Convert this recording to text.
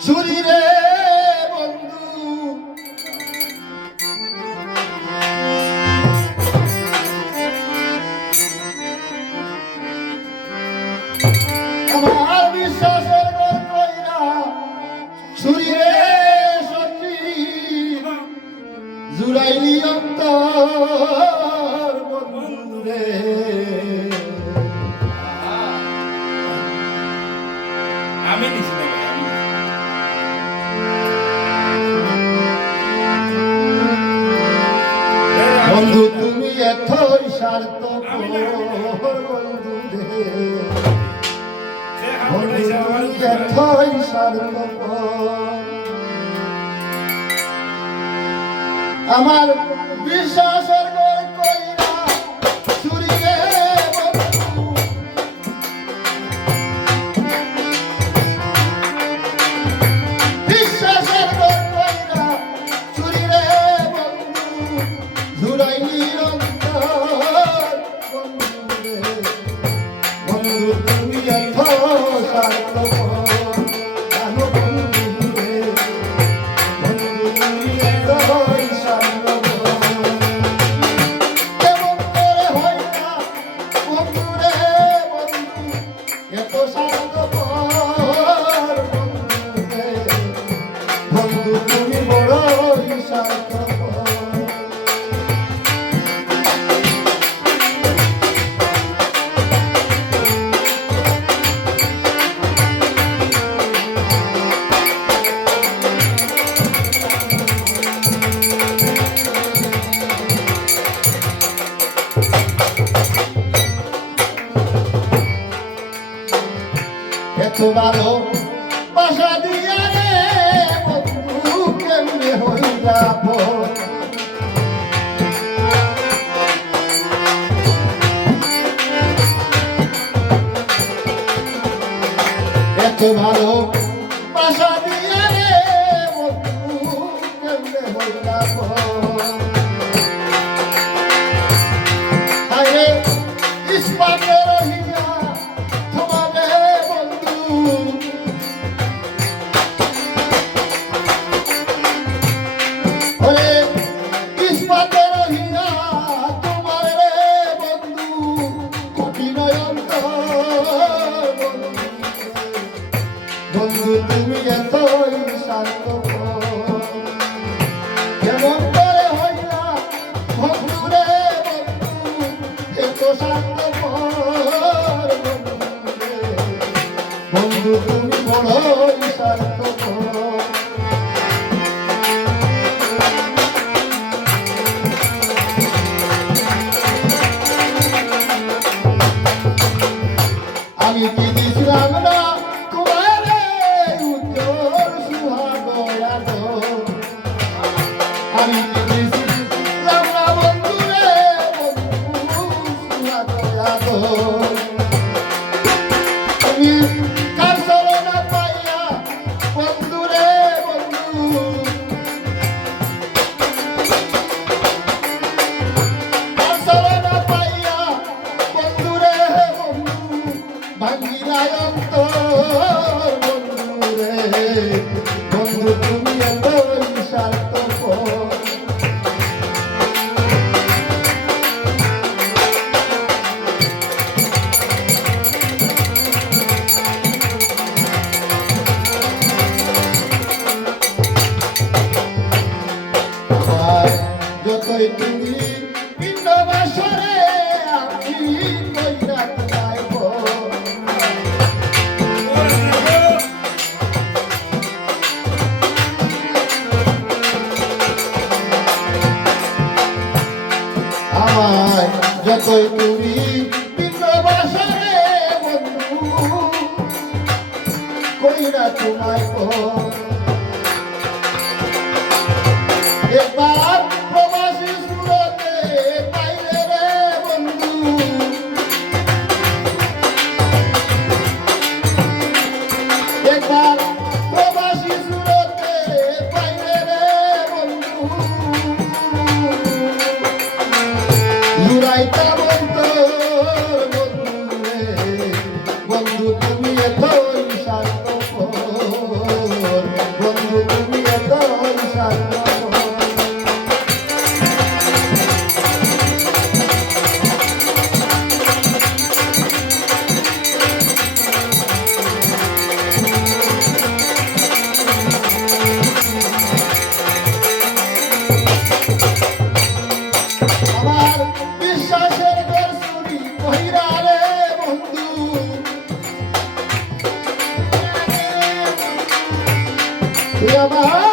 ছুরি রে বন্ধু আমার বিশ্বাসের ঘর কইরা ছুরি রে সত্যি জুড়াইলি অন্তর বন্ধু রে আমি নিছি না ভাই, বন্ধু তুমি এতই স্বার্থপর বন্ধু রে বন্ধু তুমি এতই স্বার্থপর আমার বিশ্বাসের ঘর কইরা ছুরি রে বন্ধু বিশ্বাসের ঘর কইরা ছুরি রে বন্ধু জুড়াইলি অন্তর বন্ধু রে বন্ধু তুমি এত স্বার্থপর জানো বন্ধু রে বন্ধু তুমি এতই স্বার্থপর কেমন করে হয় না বন্ধু রে বন্ধু এত স্বার্থপর বন্ধু রে বন্ধু তুমি বড়ই স্বার্থপর এত ভালো বাসা দিয়া রে বন্ধু কেমনে হইলা পর এত ভালো বাসা দিয়া রে বন্ধু কেমনে হইলা পর আরে ইস্পাতে রহিয়া তোমারে বন্ধু ওরে ইস্পাতে রহিয়া তোমারে বন্ধু কঠিন অন্তর বন্ধু তুমি এতই স্বার্থপর কেমন করে হইলা বন্ধু রে বন্ধু এত স্বার্থপর বন্ধু রে বন্ধু তুমি বড়ই স্বার্থপর আমি কি দিছিলাম না তোমারে উত্তর সুহাগ আমি কি দিছিলাম না বন্ধু রে বন্ধু সুহাগ আমি কার চলনা পাইয়া বন্ধু রে বন্ধু কার চলনা পাইয়া বন্ধু রে বন্ধু ভাঙ্গিলাই অন্তর বন্ধু রে বন্ধু তুমি এতই স্বার্থপর আর যতই তুমি ভিন্ন বাসরে আমি কইরা যাইব আমায় যতই তুমি ভিন্ন বাসরে বন্ধু কইরা তোমায় একবার প্রবাসী সুরতে পাইলে রে বন্ধু একবার প্রবাসী সুরতে পাইলে রে বন্ধু জুড়াইতা বন্ধু বন্ধু রে বন্ধু তুমি এতই স্বার্থপর এ আমার